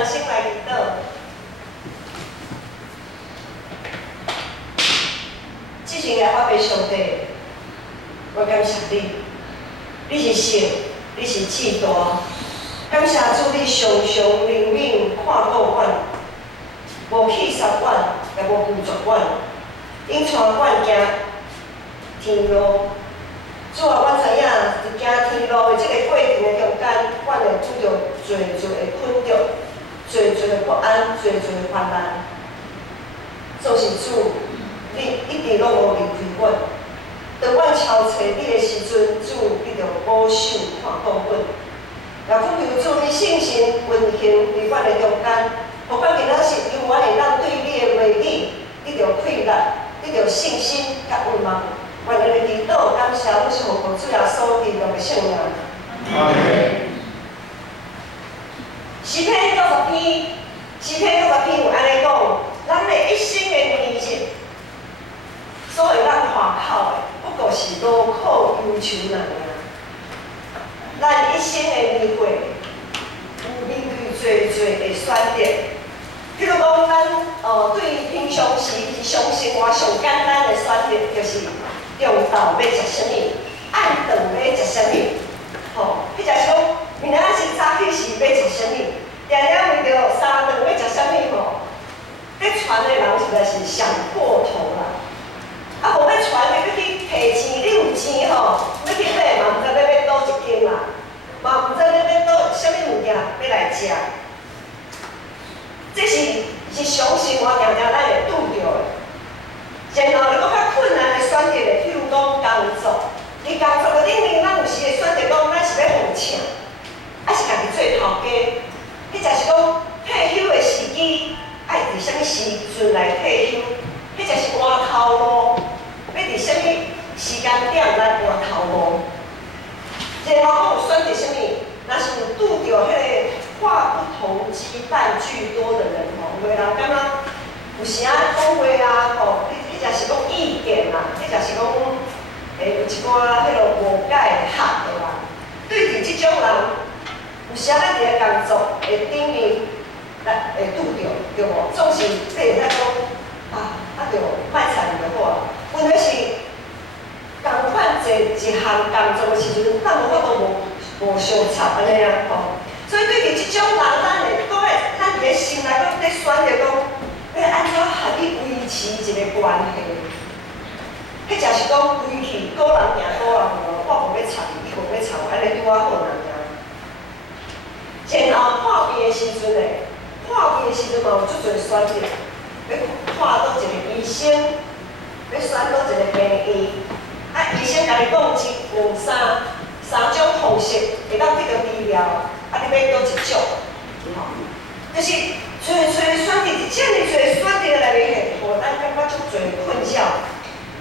人心来祈祷。这些来我俾上帝，我感谢你，你是神，你是至大。感谢主，你常常灵敏看顾阮，无弃杀阮，也无拒绝阮，因带阮行天路。主啊，我知影伫行天路的这个过程的中间，阮会拄着侪的困扰，侪的不安，侪的烦难。总是主，你一直拢无离开阮。当阮超找你的时阵，主你着保守看顾阮。也恳求主，你圣神运行伫阮的中间，互阮今仔日永远会当对你的话语得到快乐，得到信心甲盼望。愿你的祈祷，感谢我是奉主耶稣基督的圣名。阿门。诗篇90篇，诗篇90篇有安尼讲，咱的一生的年日，所有咱花口的，不过是劳苦忧愁人尔。咱一生的年岁，有面对侪的选择。譬如讲，咱对平常时日常生活上简单的选择，就是中昼要食啥物，暗顿要食啥物。吼，迄就是讲，明仔日早起时要食啥物，定定为着三顿要食啥物吼，咧传的人实在是想破头啦。啊，无要传的，要去摕钱，你有钱吼，要去买嘛，毋知要买倒一间啦，嘛毋知要买倒啥物物件要来食。这是日常生活常常咱会拄着的。然后，如果较困难的选择的，譬如讲工作，伫工作的领域，咱有时会选择讲，咱是要奉请，还是家己做头家？迄就是讲退休的时机，爱伫啥物时阵来退休？迄就是换头路，要伫啥物时间点来换头路？然后我有选择啥物？若是有拄着迄个话不投机半句多的人吼，有个人感觉有时啊讲话啊吼，迄就是讲意见啦，迄就是讲有一寡迄落无解合的啦。对伫即种人，有时啊咱伫个工作的顶面，咱会拄着，对无？总是你会使讲着莫参与就好啊。问题是，共款做一项工作的时阵，咱无法度无相插安尼啊吼。所以对伫即种人，咱伫个心内讲咧选择讲，要安怎合伊维持一个关系？迄就是讲归去个人行个人路，我无要插伊，伊无要插我，安尼对我好难啊。然后破病的时阵咧，破病的时阵嘛有足侪选择，要看倒一个医生，要选倒一个病院，啊医生甲你讲三种方式会当得到治疗。啊！你要倒一种，吼，就是找选择，遮尔多选择内面，互咱感觉足侪困扰，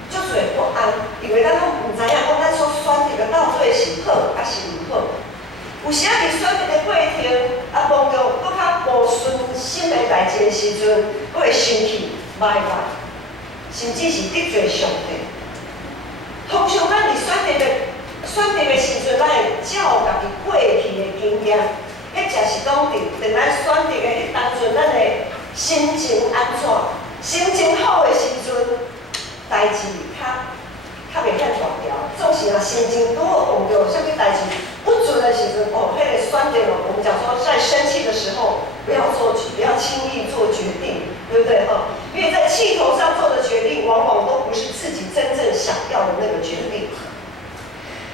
足侪不安，因为咱拢毋知影讲咱所选择的到底是好还是毋好。有时啊，伫选择的过程，啊，碰到搁较无顺心的代志的时阵，搁会生气、埋怨，甚至是得罪上帝。通常咱伫选择的时阵，咱会照家己过去的经验，迄就是讲伫咱选择的迄当阵，咱的心情安怎？心情好的时阵，代志较袂遐大条。总是若心情拄好碰到啥物代志不准的时阵，迄个选择了。我们讲说，在生气的时候，不要轻易做决定，对不对哈？因为在气头上做的决定，往往都不是自己真正想要的那个决定。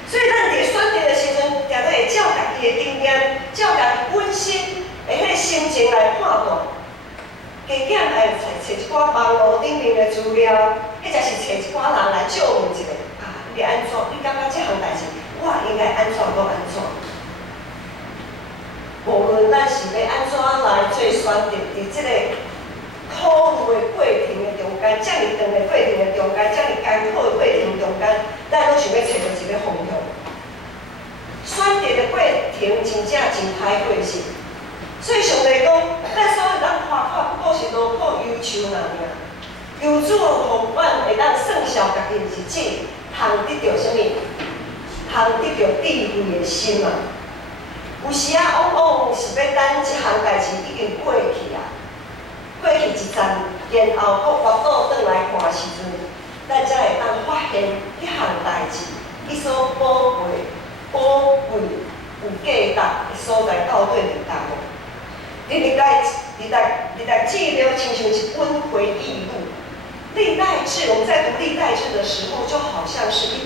所以咱伫选择的时阵，定定会照家己的经验，照家己本身的迄个心情来判断。加减来找一寡网络顶面的资料，迄就是找一寡人来借问一下，你安怎？你感觉这项代志，我应该安怎搁安怎？无论咱是要安怎来做选择，伫即个苦路的过程的中间，遮尔长的过程的中间，遮尔艰苦的过程中间，咱拢想要找到一个方向。选择的过程真正真歹过是，所以上帝讲，咱所有人花不过是劳苦忧愁人尔。求主互阮会当算数家己的日子，通得到啥物？通得到智慧的心啊！有时啊，往往是要等一项项代志已经过去啊，过去一站，然后佫回倒转来看时阵，咱才会当发现迄项代志，伊所宝贵有价值的所在到底伫倒无？历代记录亲像一本回忆录。历代志，我们在读历代志的时候，就好像是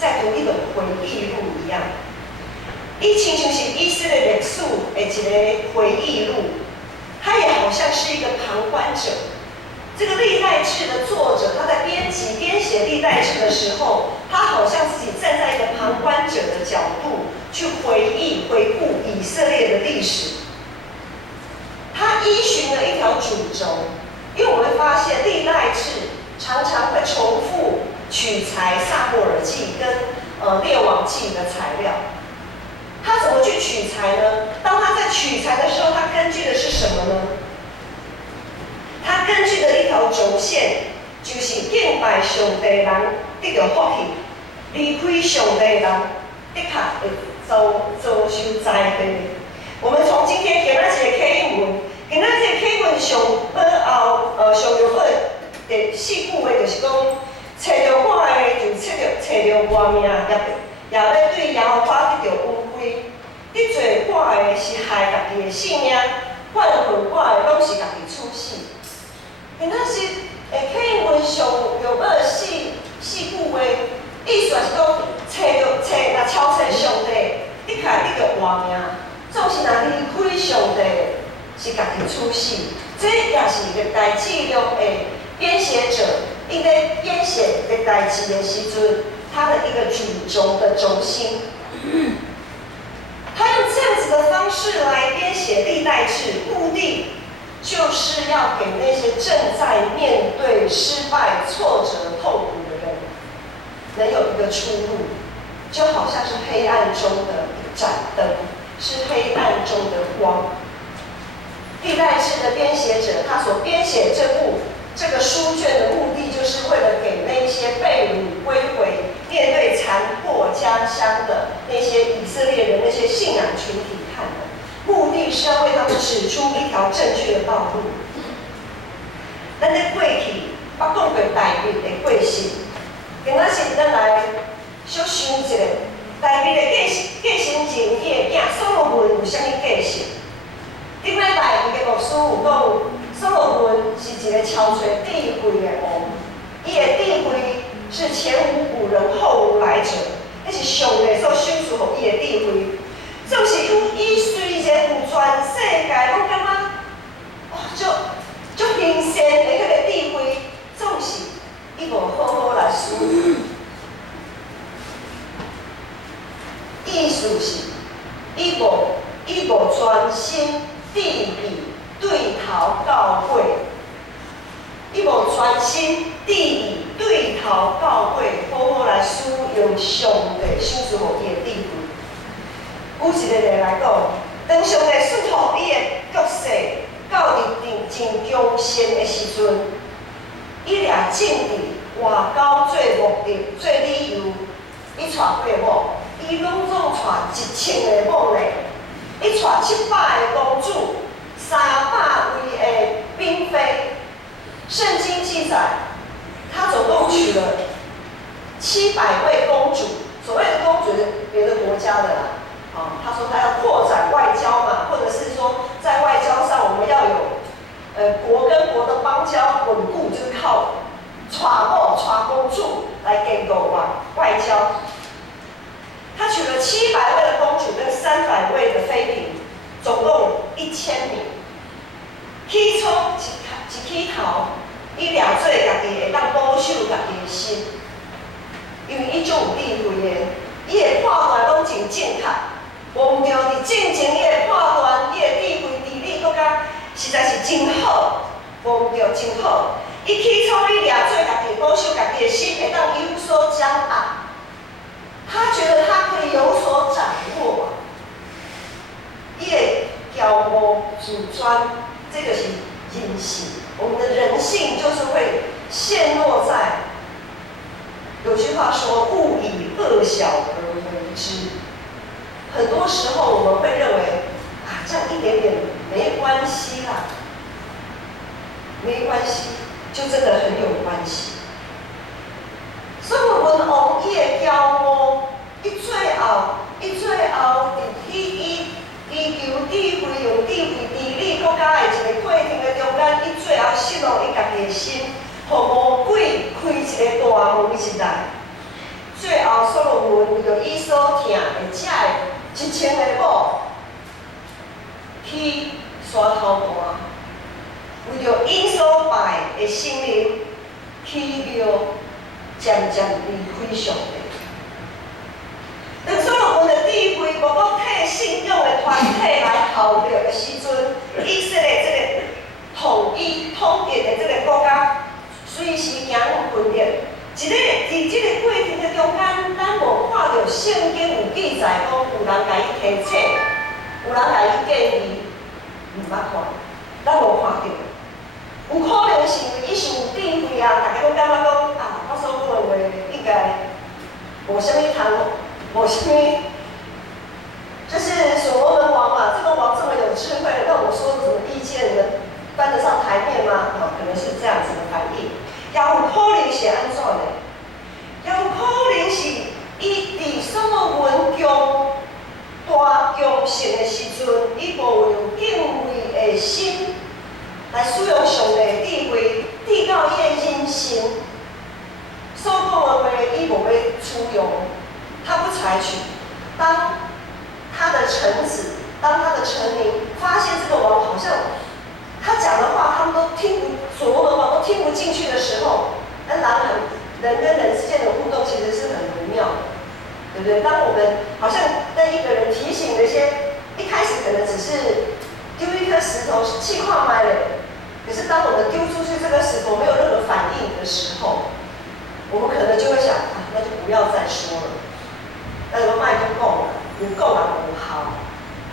在读一本回忆录一样。伊亲像是以色列历史的一个回忆录，它也好像是一个旁观者。这个历代志的作者，他在编写历代志的时候，他好像自己站在一个旁观者的角度去回顾以色列的历史。他依循了一条主轴，因为我们会发现历代志常常会重复取材撒母耳记跟列王记的材料。他怎么去取材呢？当他在取材的时候，他根据的是什么呢？他根据的一条轴线就是敬拜上帝的人得到福气，离开上帝的人的确会遭受灾害。我们从今天今仔日的课文，今仔日的课文上要尾第4句话就是讲，找到我的就找到我命，也要对耶和华得到恩惠。得罪我的是害家己的性命，犯恨我的拢是家己出死。今仔日课文上要尾四句话，意思是讲若超出上帝，的确得到活命。总是若离开上帝，是家己出死。这也是历代记录的编写者，因在编写历代志的时阵，他的一个主轴的轴心。他用这样子的方式来编写历代志，目的就是要给那些正在面对失败、挫折、痛苦的人，能有一个出路，就好像是黑暗中的一盏灯，是黑暗中的光。历代志的编写者，他所编写这个书卷的目的，就是为了给那些被掳归回、面对残破家乡的那些以色列人、那些信仰群体看的。目的是要为他们指出一条正确的道路。咱在过去捌讲过大卫的过程，今仔日咱来小想一下，大卫的过程前，伊的囝所罗门有啥物过程？顶礼拜伊的牧师有讲，所罗门是一个超出智慧的王，伊的智慧是前无古人后无来者，迄是上帝所赏赐予伊的智慧。总是伊虽然有全世界拢感觉足灵仙的迄个智慧，总是伊无好好来使用。意思是，伊无专心致意对头到尾，伊无专心致意对头到尾，好好来使用上帝赏赐予伊的智慧。有一个例来讲，当上帝赐予伊的国势到日真强盛的时阵，伊掠政治、外交做目的、做理由，伊带过某，伊拢总带1000个某呢，伊带700个公主，300位的嫔妃。圣经记载，他总共娶了700位公主。所谓的公主是别的国家的啦。他说他要扩展外交嘛，或者是说在外交上我们要有国跟国的邦交稳固，就是靠娶公主来建构外交。他娶了700位的公主跟300位的妃嫔，总共1000名。起初起头，伊掠做家己会当保守家己的心，因为伊足有智慧的，伊的判断拢真正确。忘掉伫正前伊的判断，伊的智慧智力国家实在是真好，忘掉真好。伊起初伊掠做家己，保守家己的心，会当有所掌握。他觉得他可以有所掌握，伊会骄傲主专，这个是人性。我们的人性就是会陷落在，有句话说“勿以恶小而为之”。很多时候我们会认为这样一点点没关系，就真的很有关系。所以阮王伊的骄傲，伊最后，伊求智慧，用智慧治理国家的一个过程的中间，伊最后失落伊家己的心，互魔鬼开一个大门进来。最后所罗门为着伊所疼的遮的1000个某，去山头盘，为着因所拜的神灵，去庙渐渐离开上帝。当所罗门的智慧，包括替信仰的团体来效力的时阵，以色列这个统一的这个国家，随时行分裂。伫这个过程的中间，咱无看到圣经有记载讲有人甲伊提醒，有人甲伊建议，毋捌看，咱无看到。有可能是因为伊是有智慧啊，大家拢感觉讲啊，我所讲的话应该无啥物通，无啥物，就是所罗门王嘛，这个王这么有智慧，那我说的什么意见能搬得上台面吗？可能是这样子的反应。也有可能是安怎呢？也有可能是伊伫所罗门强盛的时阵，伊无用敬畏的心来使用上帝的智慧，递到伊的人生。所讲的话，伊无要处用，他不采取。当他的臣子，当他的臣民发现这个王好像他讲的话，他们都听不，所罗门王都听不进去的时候，那人跟人之间的互动其实是很微妙的，对不对？当我们好像跟一个人提醒的一些，一开始可能只是丢一颗石头，气化麦了，可是当我们丢出去这个石头没有任何反应的时候，我们可能就会想啊，那就不要再说了，那个麦克讲了，有讲也无效，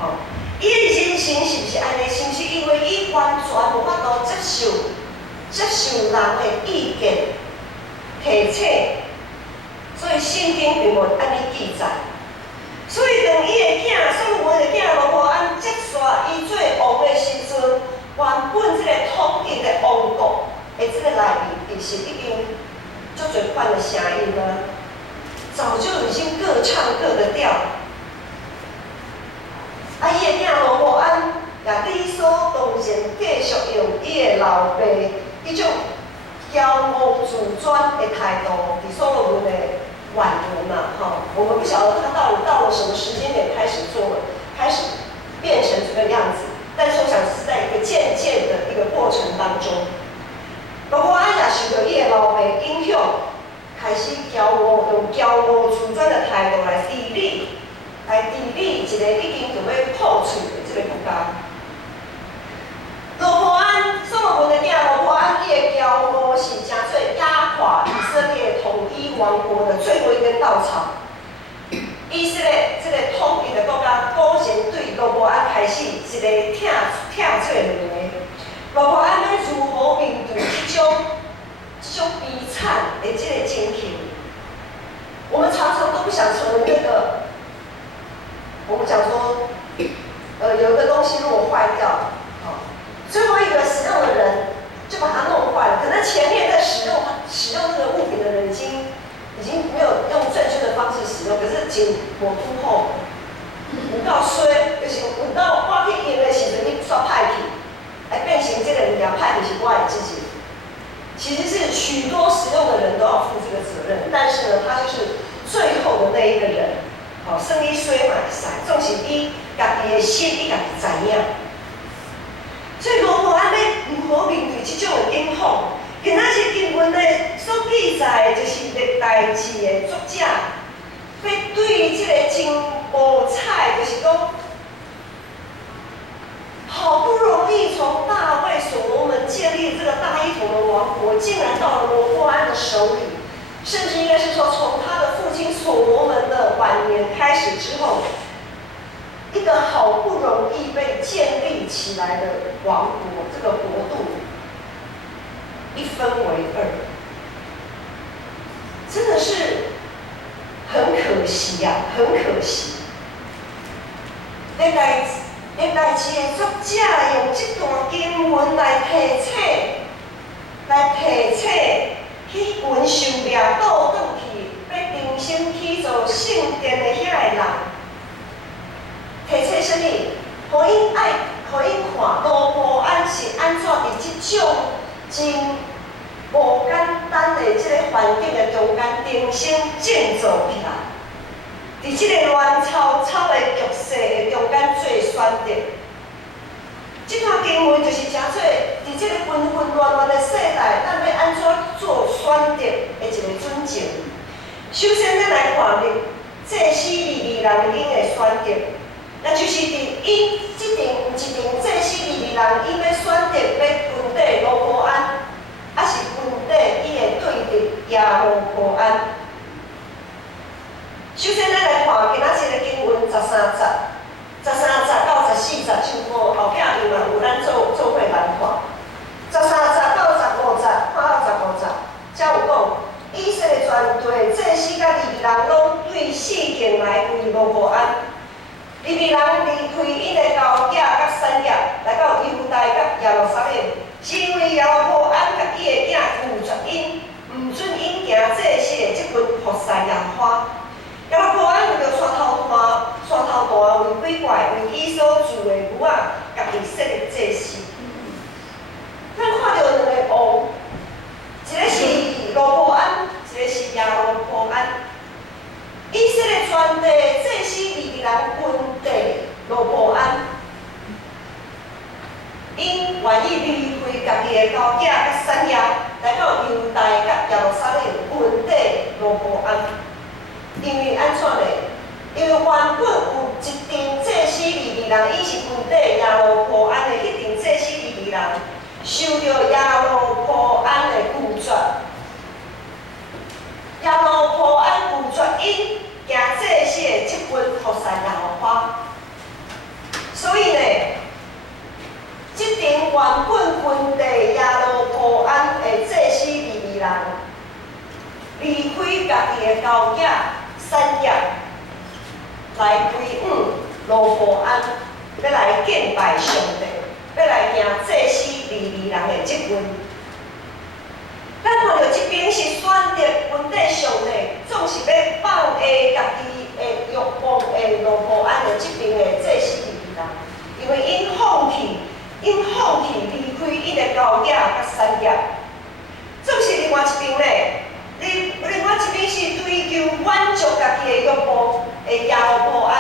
好。伊的人生是不是安尼？是不是因为伊完全无法度接受人的意见、提醒，所以圣经并无安尼记载。所以当伊的囝所罗门的囝罗波安接续伊做王的时阵，原本这个统一的王国的这个内面，其实已经足侪款的声音啊，早就已经各唱各的调。啊，伊的囝罗波安也理所当然继续用伊的老爸迄种骄傲自专的态度，伫所罗门的晚年嘛，我们不晓得他到了什么时间点开始变成这个样子，但是我想是在一个渐渐的一个过程当中，罗波安也受到伊的老爸影响，开始用骄傲自专的态度来治理一个已经准备破除的这个国家。罗波安，所罗门的囝罗波安，伊的骄傲是真做压垮以色列统一王国的最后一根稻草。以色列这个统一的国家，果然对罗波安开始一个痛切的问题。罗波安要如何面对这种悲惨的这个情形？我们常常都不想成为那个。我们讲说，有一个东西如果坏掉，最后一个使用的人就把它弄坏了。可能前面在使用这个物品的人已经没有用正确的方式使用，可是经磨突后，有够衰，就是有到我去用的时阵，你煞歹去，来变成这个人家歹就是我的自己。其实是许多使用的人都要负这个责任，但是呢，他就是最后的那一个人。算你衰嘛会使，总是伊家己的心，伊家己知影。所以罗波安要如何面对这种的影响？今仔日经文的所记载的就是历代志的作者，要对这个真无彩，就是讲，好不容易从大卫所罗门建立这个大一统的王国，竟然到了罗波安的手里。甚至应该是说，从他的父亲所罗门的晚年开始之后，一个好不容易被建立起来的王国，这个国度一分为二，真的是很可惜呀，很可惜。历代志的作者用这段经文来提醒来提醒迄群受掠倒转去要重新起造圣殿的遐个人，提醒啥物？互因看罗波安是安怎伫即种真无简单的即个环境的中间重新建造起来，伫即个乱糟糟的局势的中间做选择。即段经文就是诚做伫即个纷纷乱乱的世代，咱要安怎做选择的一个准则。首先，咱来看祭司利未人因的选择，那就是伫因即阵有一阵祭司利未人因要选择要分底罗波安，还是分底伊的对敌耶罗波安。首先，咱来看今仔日的经文13节。13节到14节，像后壁伊嘛有咱做伙来看。13节到15节，看到15节，才有讲以色列全队祭司甲利未人拢对四境来为罗波安。利未人离开因的高野甲山野，来到犹大甲耶路撒冷，是因为耶罗波安甲伊的囝拒绝因，毋准因行祭司的即群菩萨耶花。耶罗波安为着山头大，为鬼怪，为伊所住的牛仔，家己设的祭司。咱看到两个王，一个是罗波安，一个是耶罗波安。以色列全地祭司利未人分地罗波安，因愿意离开家己的高野甲山野，来到犹大甲耶路撒冷分地罗波安。因为安怎呢？因为原本有一阵祭司利未人，伊是分底耶罗波安的迄阵祭司利未人，受到耶罗波安的拒绝，耶罗波安拒绝因行祭司的即群菩萨耶和华，所以呢，即阵原本分地耶罗波安的祭司利未人，离开家己的高野。山野来归往罗波安，要来敬拜上帝，要来行祭司利未人的职分。咱看到这边是选择本地上帝，总是要放下家己的欲望的罗波安的这边的祭司利未人，因为因放弃离开因的高野甲山野，总是另外一边呢。另外一边是追求满足家己的欲望的耶罗波安。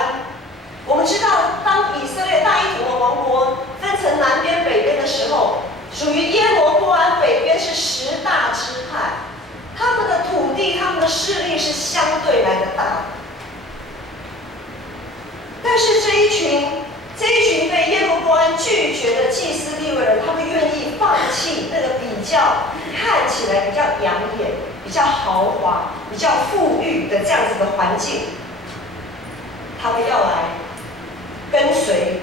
我们知道，当以色列大一统的王国分成南边、北边的时候，属于耶罗波安北边是10大支派，他们的土地、他们的势力是相对来的大。但是这一群被耶罗波安拒绝的祭司利未人，他们愿意放弃那个比较看起来比较养眼、比较豪华、比较富裕的这样子的环境，他们要来跟随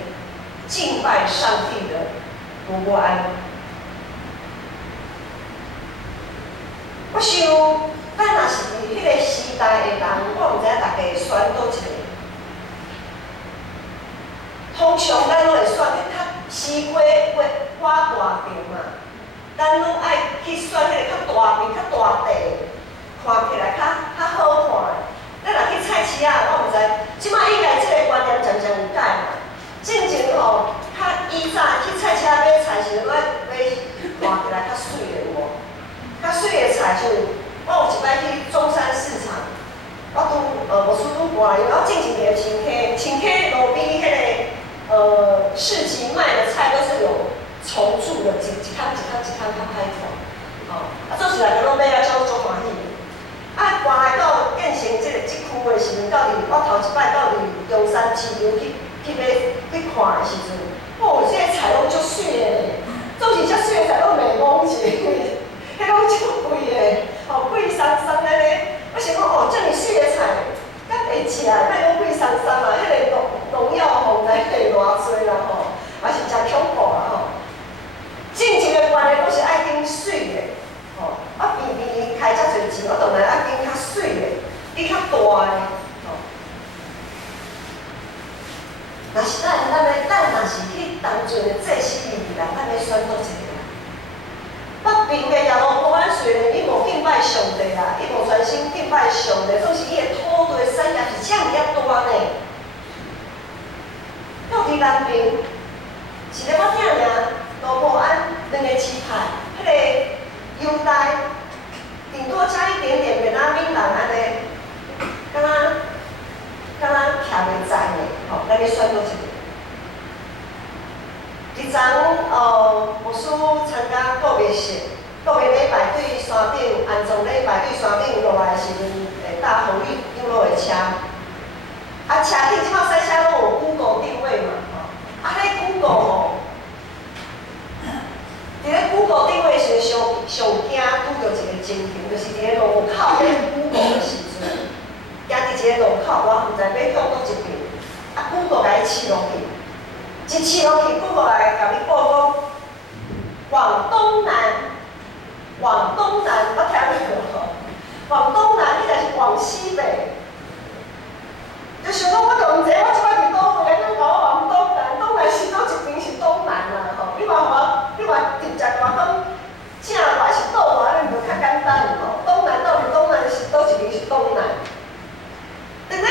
敬拜上帝的罗波安。我想，咱若是伫迄个时代的人，我毋知影大家会选倒一个。通常咱拢会选迄较西瓜花大片嘛，咱拢爱去选迄个较大片、较大地，看起来较好看的。咱若去菜市仔，我毋知，即摆应该即个观念渐渐有改嘛。进前吼，较以早去菜市仔买菜时，我买看起来较水的有无？较水的菜像我有一摆去中山市场，我无拄过来，因为我进前伫青溪路边迄个市集卖的菜都是有重蛀的，一摊较歹看，做起来拢买啊，足欢喜。搬来到建成即区的时阵，到底我头一摆到伫中山市场去买去看的时阵，即个菜拢足水的咧，做是遮水的菜拢袂懵者，迄拢足贵的，贵松松的咧。我想讲遮尔水的菜，敢会食？莫讲贵松松啊，迄个农药吼，知下偌济啦吼，也是真恐怖啦吼。进前的观念拢是爱拣水的。我边开遮侪钱，我当然爱拣较水的，比较大的。若是咱若是去当阵的祭司利未人，咱要选倒一个。北边平的耶路伯安虽然伊无敬拜上帝啦，伊无专心敬拜上帝，总是伊的土地产业是这么遐大呢。到伫南平，是咧我听尔，罗伯安两个支派，迄个犹大，顶多加一点点越南闽人安尼，敢若徛袂在呢，吼，咱咧选落一个。一昨牧师参加告别式，告别礼拜对山顶安葬礼拜对山顶落来的时阵，搭红绿灯路的车，啊车顶即摆西车拢有 Google 定位嘛，吼，啊迄 Google 吼，伫咧 Google 定位时上惊拄着一个情形，就是伫咧路口咧 Google 的时阵，行伫一个路口，我毋知要向倒一边，啊 Google 甲伊试落去。一试落去，过来甲你报讲，往东南，我听你无？往东南，迄个是往西北。就想讲，我就毋知我即摆伫倒位，你甲我往东南，东南是倒一边是东南啦，吼！你话直接话讲正来是倒来，你就较简单吼。东南到底东南是倒一边是东南？等咱。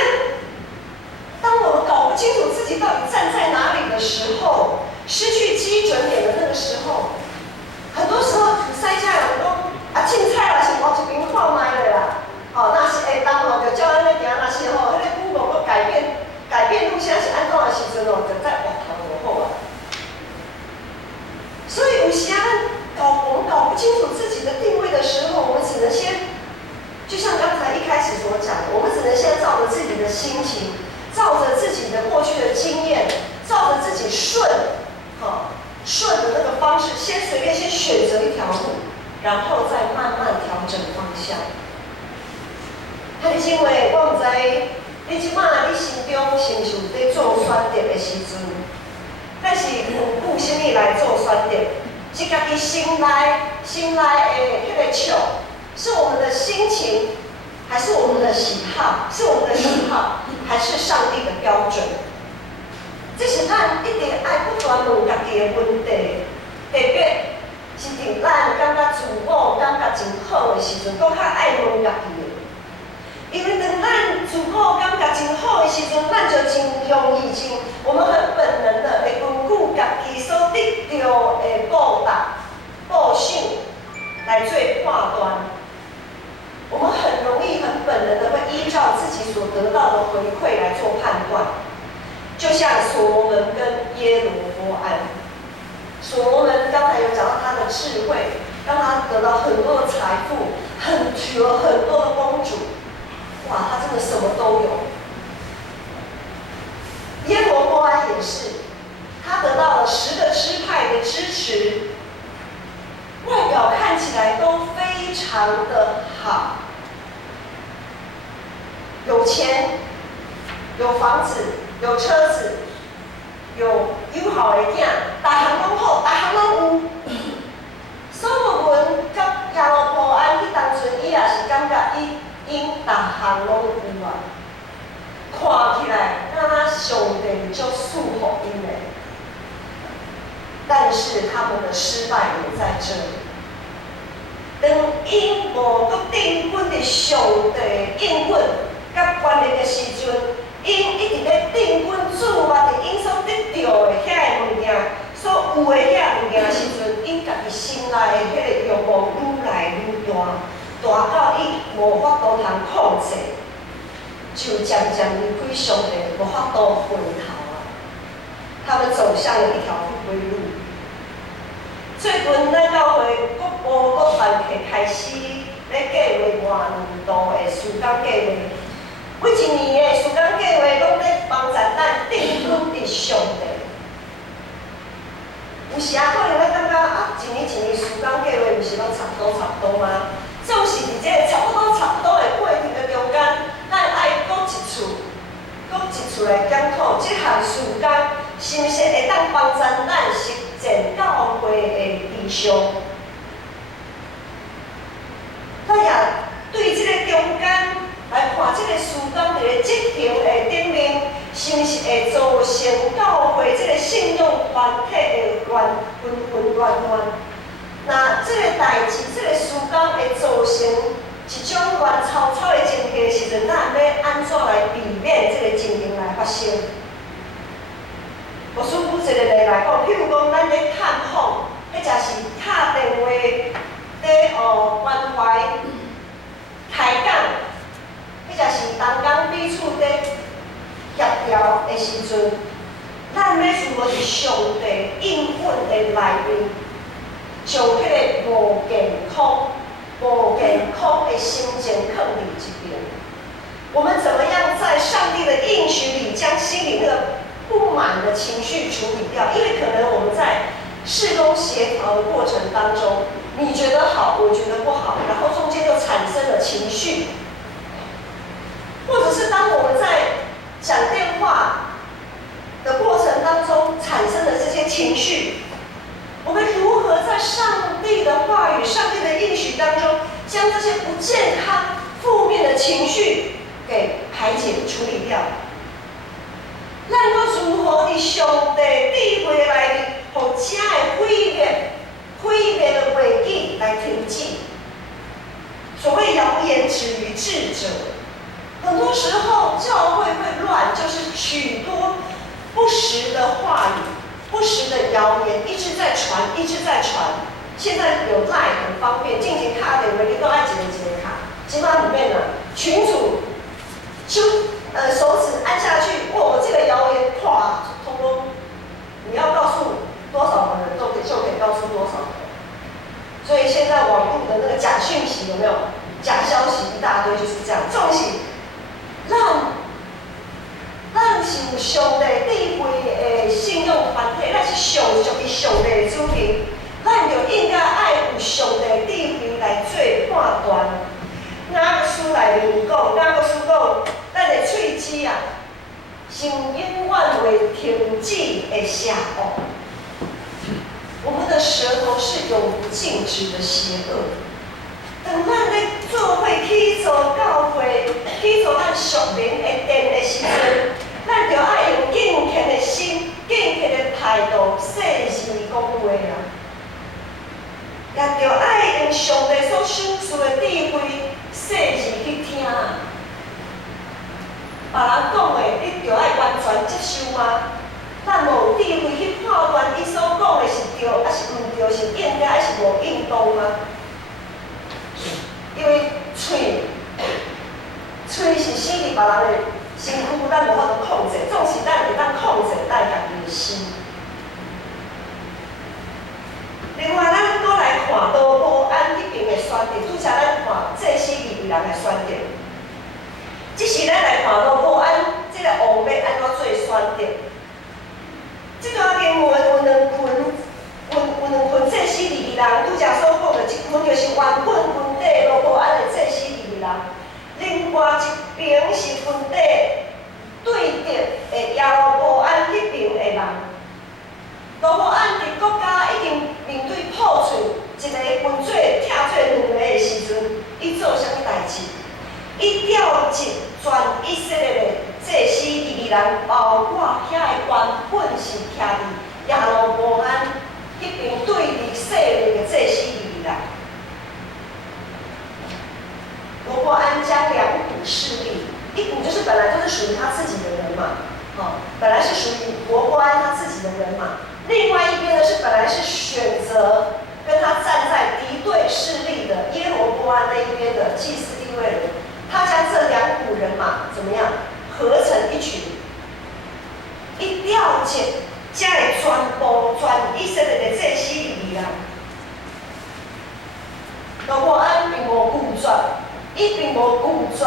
当我们搞不清楚自己到底站在哪里的时候，失去基准点的那个时候，很多时候塞车人讲啊，凊彩啦是往一边看卖的啦，哦，那是下当吼就照安尼行，那是吼，迄个Google佮改变路线是安怎的时阵哦，就再回头就好啊。所以有时我们搞不清楚自己的定位的时候，我们只能先，就像刚才一开始所讲的，我们只能先照着自己的心情。照着自己的过去的经验，照着自己顺的那个方式，随便选择一条路，然后再慢慢调整方向。你因为我唔知你即摆你心中是毋是有在做选择的时阵，但是有顾什么来做选择？是家己心内的迄个笑，是我们的心情。还是我们的喜好，还是上帝的标准？这是咱一定爱不断问家己的问题，特别是伫咱感觉自我感觉真好的时阵，搁较爱问家己的。因为当咱自我感觉真好的时阵，咱就真容易我们很本能的会根据家己所得到的报想来做判断。我们很容易、很本能的会依照自己所得到的回馈来做判断，就像所罗门跟耶罗波安。所罗门刚才有讲到他的智慧，让他得到很多的财富，娶了很多的公主，哇，他真的什么都有。耶罗波安也是，他得到了10个支派的支持。外表看起来都非常的好，有钱，有房子，有车子，有友好的囝，大项拢好，大项拢有。所罗门甲耶罗波安迄当阵，伊也是感觉因大项拢有啊，看起来敢若上帝就祝福因的。但是他们的失败也在这里。当因无搁定稳伫上帝应允甲权力的时阵，因一直咧定稳注目伫因所得到的遐个物件，所有的遐物件的时阵，因家己心内的迄个欲望愈来愈大，大到伊无法度通控制，就渐渐离开上帝，无法度回头啊。他们走向了一条不归路。最近咱教会各部各团体开始咧计划外年度的事工计划，每一年的事工计划拢咧帮助咱定稳伫上帝。有时可能咱感觉一年事工计划，毋是拢差不多吗？总是伫这个差不多的过程的中间，咱爱搁一处来检讨这项事工是毋是会当帮助咱实践教会的理想。咱也对这个中间来看，这个事工伫咧执行的顶面，是毋是会造成教会这个信用团体的混乱？那这个代志，这个事工会造成一种原草草的情形的时阵，咱要安怎来避免这个情形来发生？我举一个例来讲，譬如讲，咱咧探访，或者是打电话咧关怀开讲，或者是同工彼此咧协调的时阵，咱要如何伫上帝应允的内面，将迄个无健康的心情放伫一边？我们怎么样在上帝的应许里，将心里那个不满的情绪处理掉？因为可能我们在事工协调的过程当中，你觉得好，我觉得不好，然后中间就产生了情绪，或者是当我们在讲电话的过程当中产生的这些情绪，我们如何在上帝的话语、上帝的应许当中，将这些不健康、负面的情绪给排解、处理掉？咱要如何伫上帝智慧内面，互这的毁灭的话语来停止？所谓谣言止于智者，很多时候教会会乱，就是许多不实的话语、不实的谣言一直在传，一直在传。现在有 LINE 很方便，进行卡电话你都爱一个卡，起码里面呢，群主手指按下去，这个谣言哗，通通你要告诉多少个人，就可以告诉多少个人。所以现在网络的那个假讯息有没有？假消息一大堆，就是这样。这种是咱是有上帝智慧的信用团体，咱是属于上帝的主题，咱就应该爱有上帝智慧来做判断。哪个书内面讲，哪个书讲，咱的喙齿啊，是永远袂停止的邪恶。我们的舌头是永不禁止的邪恶。当咱咧做伙去做教会，去做咱属灵的殿的时阵，咱就爱用敬虔的心、敬虔的态度，细字讲话啊。也就爱用上帝所赏赐的智慧，细字去听啊。别人讲的，你就爱完全接受吗？咱无智慧去判断，伊所讲的是对，还是毋对，是应该，还是无应当吗？因为嘴是死伫别人的身躯，咱无法度控制，总是咱会当控制咱家己的心。另外，咱搁来看罗波安迄边的选择，拄则咱看这些利未人的选择。即时咱来看罗波安这个王要安怎做选择？这段经文有两群这些利未人，拄则所讲的一群就是原本军队罗波安的这些利未人，另外一边是军队对敌的亚罗波安迄边的人。罗波安伫国家已经面对破碎，一个分做拆做两个的时阵，伊做啥物代志？伊调集全以色列的这些利未人，包括遐个原本是徛伫亚罗波安迄边对立势力的这些利未人。罗波安将两股势力，一股就是本来就是属于他自己的人嘛，本来是属于罗波安他自己的人嘛。另外一边呢是本来是选择跟他站在敌对势力的耶罗波安那一边的祭司利未人，他将这两股人马怎么样合成一群，一调集，才会全以色列的这些利未人。罗波安并无拒绝，伊并无拒绝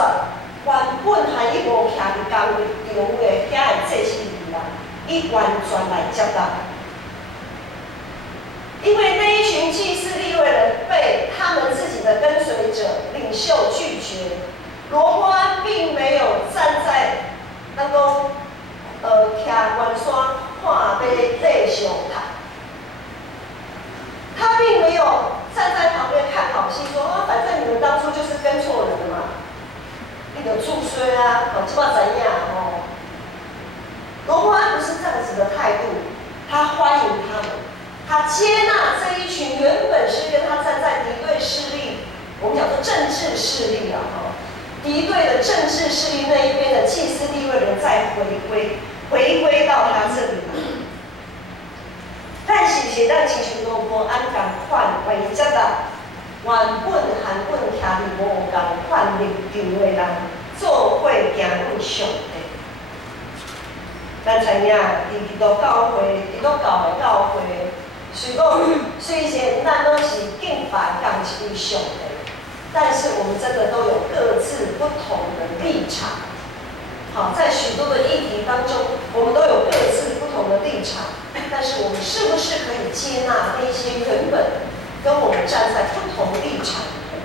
原本还伊无徛伫同一场的遐的这些利未人，伊完全来接纳。因为那一群祭司利未人被他们自己的跟随者、领袖拒绝，罗波安并没有站在那个徛关山看马羿上台，他并没有站在旁边看好戏，说反正你们当初就是跟错人了嘛，你就注衰啊，即摆怎样罗波安不是这样子的态度，他欢迎他们。他接纳这这一群原本是跟他站在敌对势力，我们讲说政治势力啊，敌对的政治势力那一边的祭司利未人再回归到他这里来。但是是咱亲像罗伯安共款，为则啦，原本韩本徛伫无共款立场的人，做伙行向上帝。咱知影，伫基督教会、基督教的教会，虽然咱都是敬拜同一位上帝，但是我们真的都有各自不同的立场。好，在许多的议题当中，我们都有各自不同的立场。但是我们是不是可以接纳那些原本跟我们站在不同立场的人？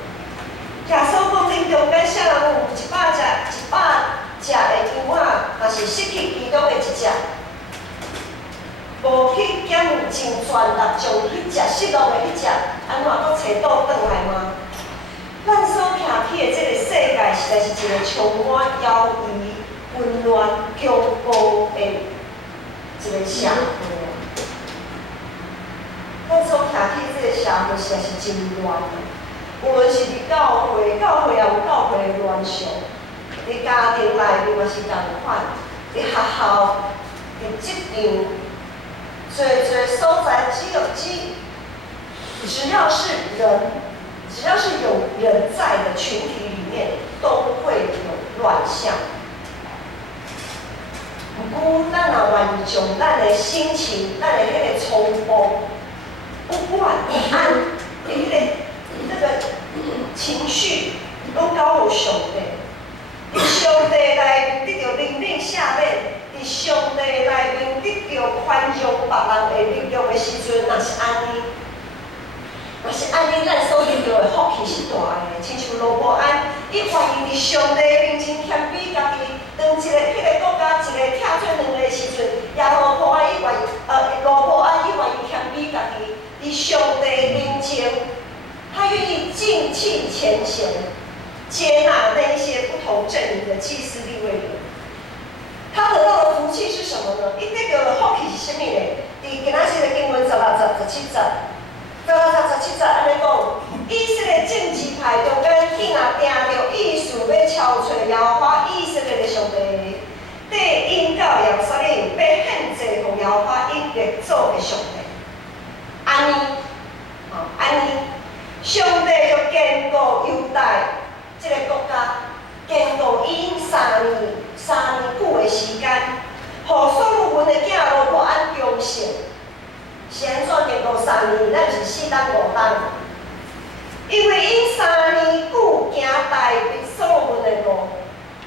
耶稣讲，恁中间啥人有100只的羊仔，若是失去其中的一只，无去检有尽全力将迄只失落的迄只，安怎搁找倒转来吗？咱所徛起的这个世界，实在是一个充满妖异、混乱、强暴的一个社会。咱所徛起这个社会实在是真乱啊！无论是伫教会，教会也有教会的乱象；伫家庭内面嘛是同款；伫学校、伫职场，所在，只要是有人在的群体里面，都会有乱象。不过，咱若愿意将咱的心情、咱的迄个冲动、不管不安的那个情绪，拢交予上帝。伫上帝内面得到灵命下面，伫上帝内面得到宽容别人的力量的时阵，若是安尼，咱所得到的福气是大的。亲像罗伯安，伊愿意伫上帝面前谦卑家己，当迄个国家一个拆做两个的时阵，耶和华安伊罗伯安伊愿意谦卑家己，伫上帝面前，他愿意尽弃前嫌，接纳那一些不同阵营的祭司利未人。他得到的福气是什么呢？伊得到的福气是什么呢？伫今仔日的经文16、17节。17节安尼讲，以色列政治派中间竟然定着意思要敲找耶和华以色列的上帝，缀引到耶路撒冷，要献祭给耶和华因列祖的上帝。安尼，上帝就坚固犹大这个国家，坚固因3年久的时间，互所罗门的囝罗伯安强盛。是安怎经过3年？咱是4冬5冬，因为因3年久行大卫所罗门的路。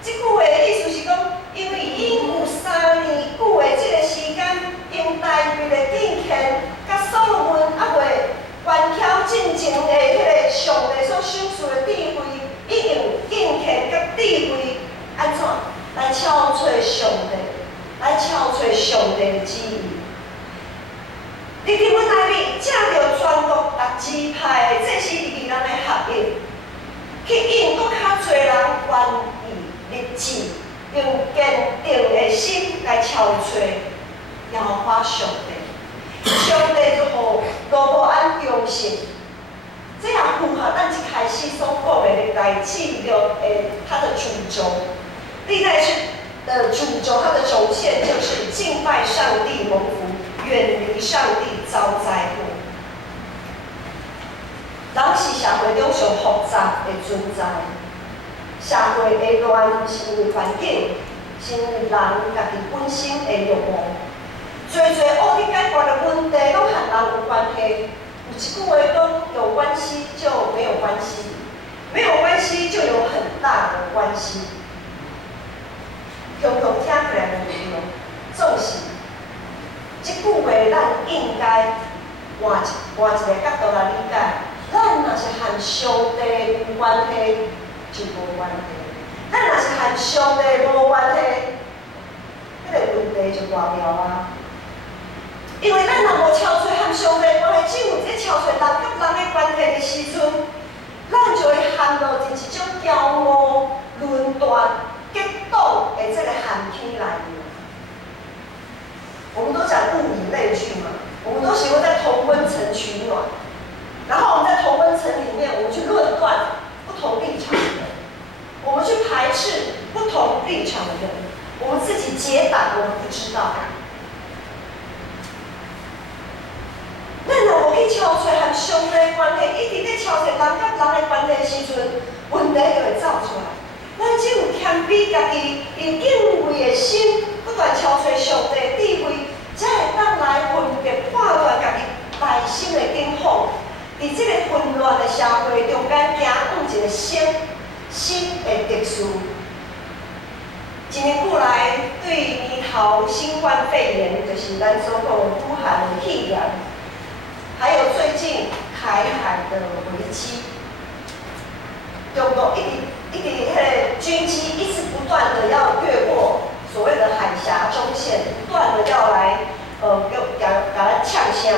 即句话的意思是讲，因为因有3年久的这个时间，因大卫的敬虔，甲所罗门还未关巧进前的迄个上帝所赏赐的智慧，已经敬虔甲智慧安怎来敲找上帝，来敲找上帝的旨意。伫经文内面，借着全国6支派的这12人的合一，去引搁较侪人愿意立志，用坚定的心来敲找耶和华上帝。上帝就互罗伯安强盛，这也符合咱一开始所讲的历代记录的它的主轴。历代志的主轴，它的轴线就是敬拜上帝蒙福。远离上帝遭灾祸。人是社会中上复杂的存在，社会会乱是因为环境，是因为人家己本身的欲望。最恶的解决的问题，拢和人有关系。有一句话讲，有关系就没有关系，没有关系就有很大的关系。常常听起来就对，总是。即句话，咱应该换一个角度来理解。咱若是和上帝有关系，就无关系；咱若是和上帝无关系，迄个问题就大条啊。因为咱若无敲找和上帝关系，只有在敲找人甲人的关系的时阵，咱就会陷落进一种骄傲、论断、激动的这个陷阱内面。我们都讲物以类聚嘛，我们都喜欢在同温层取暖。是不同立场的人，我们自己结党，我们不知道。咱若无去敲找和上帝的关系，一直咧敲找人甲人的关系的时阵，问题就会走出来。咱只有谦卑家己，用敬畏的心，不断敲找上帝的智慧，才会当来分别判断家己内心的境况。伫这个混乱的社会中间，行往一个新的秩序。一年过来，对年头新冠肺炎，就是咱所讲的武汉的肺炎，还有最近台海的危机，中国一直迄个军机一直不断的要越过所谓的海峡中线，不断的要来给咱呛声。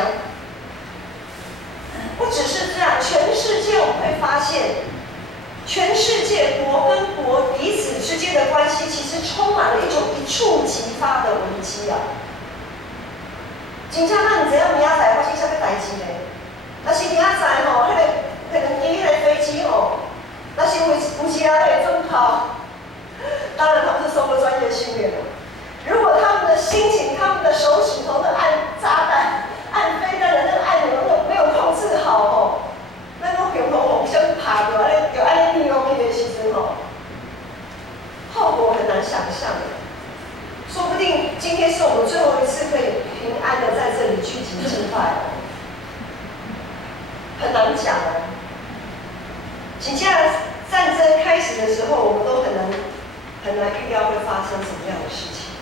不只是这样，全世界我们会发现，全世界国跟国彼此之间的关系，其实充满了一种一触即发的危机啊！真正咱唔知影明仔载发生啥物代志咧？若是明仔载吼，迄个伊迄个飞机吼，若是有时啊会中炮，当然他们是受过专业训练的。如果他们的心情、他们的手指头的按炸弹、按飞弹的那个按钮没有控制好吼，那个熊熊红声爬着，就安尼利用去的时阵吼，后果很难想象。说不定今天是我们最后一次可以平安的在这里聚集敬拜哦，很难讲哦。真正战争开始的时候，我们都很难预料会发生什么样的事情。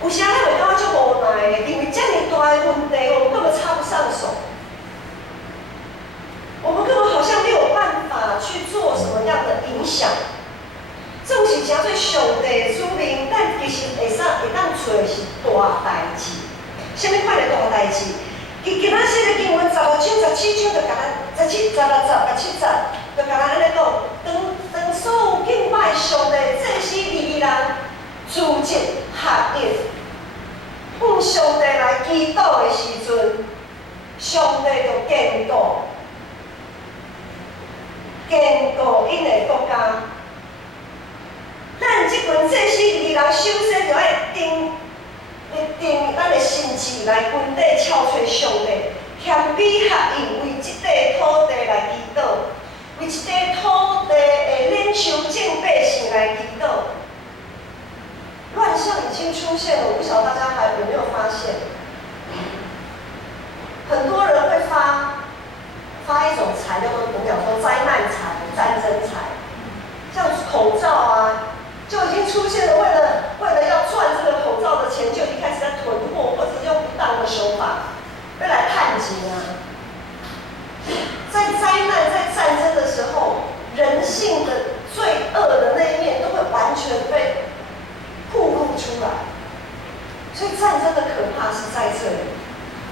有时咱会感觉足无奈的，因为这么大的问题，我们根本插不上手，我们根本好像没有办法去做什么样的影响。这是诚做上帝的子民，咱其实会当找的是大代志。什么款的大代志？今仔写的经文15章、17章就甲咱17、16、17、17，就甲咱安尼讲，当所有敬拜上帝这些利人组织合一，向上帝来祈祷的时阵，上帝就坚固因的国家。咱即群这些利人首先就爱定咱的心志来军队敲找上帝，谦卑合意为即块土地来祈祷，为一块土地的领袖正百姓来祈祷。乱象已经出现了，我不晓得大家有没有发现？很多人会发一种财，叫做我们讲说灾难财、战争财，像口罩啊。就已经出现了，为了要赚这个口罩的钱，就已经开始在囤货，或者是用不当的手法，要来探劫啊！在灾难、在战争的时候，人性的罪恶的那一面都会完全被暴露出来。所以战争的可怕是在这里，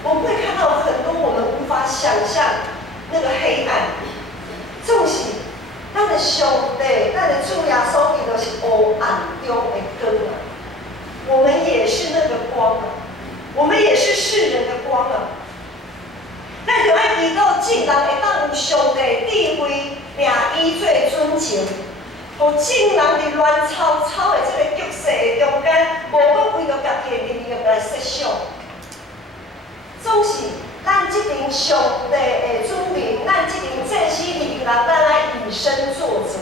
我们会看到很多我们无法想象那个黑暗，纵使咱的上帝，咱的主耶稣基督是黑暗中的光啊！我们也是那个光啊，我们也是世人的光啊！咱就爱祈祷，众人会当有上帝智慧，并以做准绳，互众人伫乱吵吵的这个局势中间，无讲为着家己的利益来设想，总是咱这群上帝的子民，咱这群这些利人，咱来以身作则。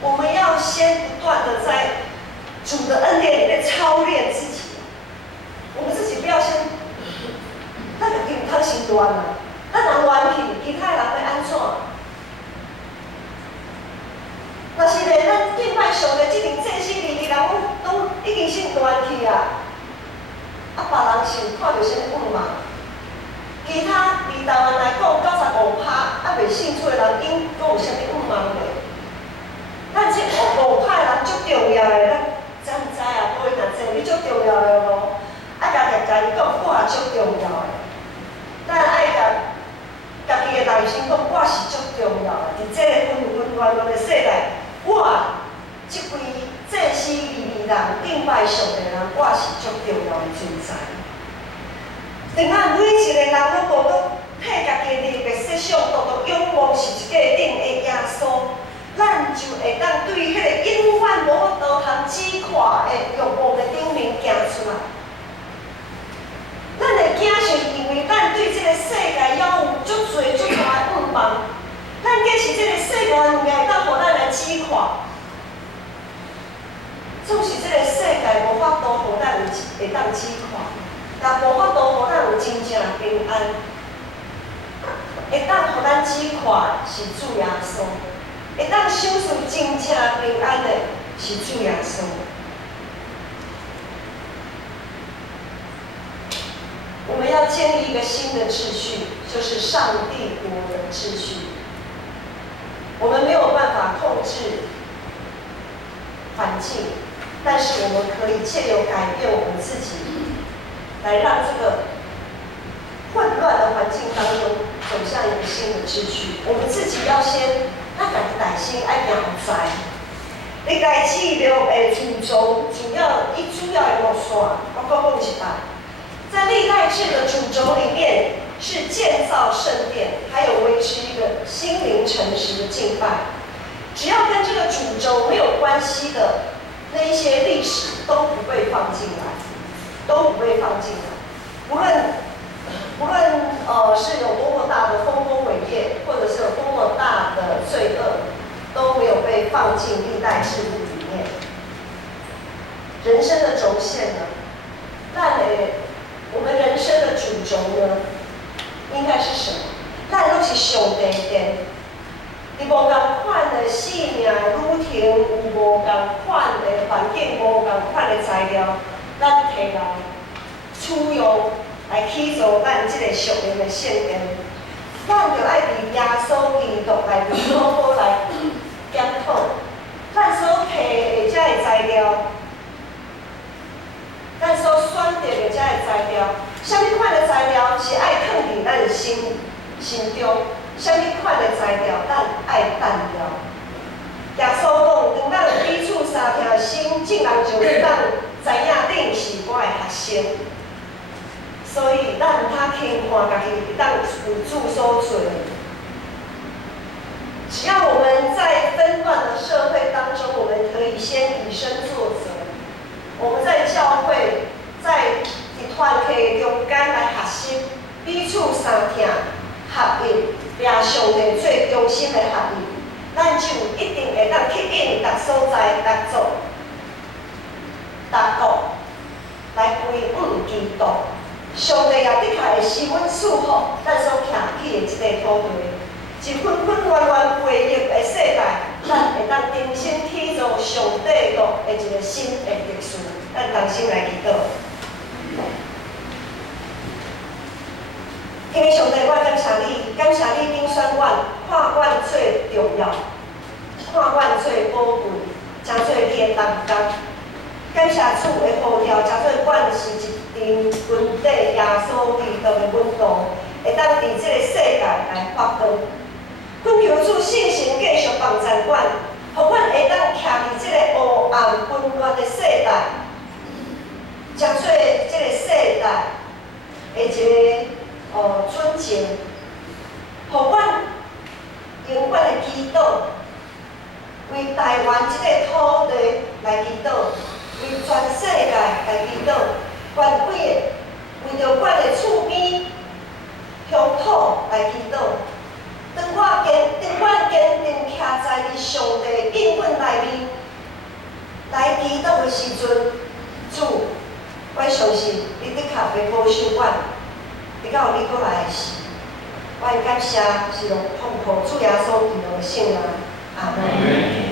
我们要先不断的在主的恩典里面操练自己。我们自己不要先，咱家己有通心乱啊，咱人乱去，其他人会安怎？若是咧，咱敬拜上帝这群这些利人，拢已经先乱去啊，别人是看到什么雾嘛？其他以台湾来讲，95%未信主的人，因都有啥物雾茫咧？咱这5%的人足重要的，咱知啊，各位若知你足重要的无？爱家己家己讲，我也足重要的。咱爱家己的内心讲，我是足重要的。伫这个混乱的世代，我这位这些利人敬拜上帝的人，我是足重要的存在。当咱每一个人拢无讲替家己的利益设想，独独仰望是一个顶的耶稣，咱就会当对迄个击垮。总是这个世界无法度互咱会当击垮，但无法度互咱有真正平安。会当互咱击垮是主耶稣，会当享受真正平安的是主耶稣。我们要建立一个新的秩序，就是上帝国的秩序。我们没有办法控制环境，但是我们可以借由改变我们自己，来让这个混乱的环境当中走向一个新的秩序。我们自己要先改心，要行在。你该记录的主轴，主要的路线，我讲一摆。在历代志的主轴里面，是建造圣殿，还有维持一个心灵诚实的敬拜。只要跟这个主轴没有关系的那一些历史都不被放进来，不论是有多么大的丰功伟业，或者是有多么大的罪恶，都没有被放进历代志里面。人生的轴线呢？我们人生的主轴呢，应该是什么？咱都是上帝殿，你无共款的性命、旅程，有无共款的环境，无共款的材料，咱摕来取用来起造咱这个属灵的圣殿。咱就爱伫耶稣基督内面好好来检讨，咱所摕的遮个材料。咱所选择的遮个材料，啥物款的材料是爱放伫咱的心中？啥物款的材料咱爱淡掉？耶稣讲，当咱有彼此相听的心，竟然就会当知影恁是我的学生。所以咱毋通轻看家己，当有主所做。只要我们在纷乱的社会当中，我们可以先以身作则。我们在教会，在团体中间来学习，彼此相听、合一，抓上帝最中心的合一，咱就一定会当吸引各所在、各族、各国来归附基督。上帝也的确会使阮祝福咱所徛起的这个土地。一纷纷乱乱悖逆的世界，咱会当重新起造上帝国的一个新的历史。咱同心来祈祷。因为上帝，我感谢你，感谢你拣选阮，看阮最重要，看阮最宝贵，诚做你的同工。感谢主的呼召，诚做阮是一阵温底耶稣基督的温度，会当伫这个世界来发光。恳求主圣神继续帮助阮，互阮会当徛伫这个黑暗混乱的世代，将做这个世代的一个纯净，互阮用阮的祈祷，为台湾这个土地来祈祷，为全世界来祈祷，为着阮的厝边乡土来祈祷。当阮坚定徛在你上帝应允内面来祈祷的时阵，主，我相信你的确会保守阮，直到你过来的时。我感谢是奉靠主耶稣基督的圣名，阿门。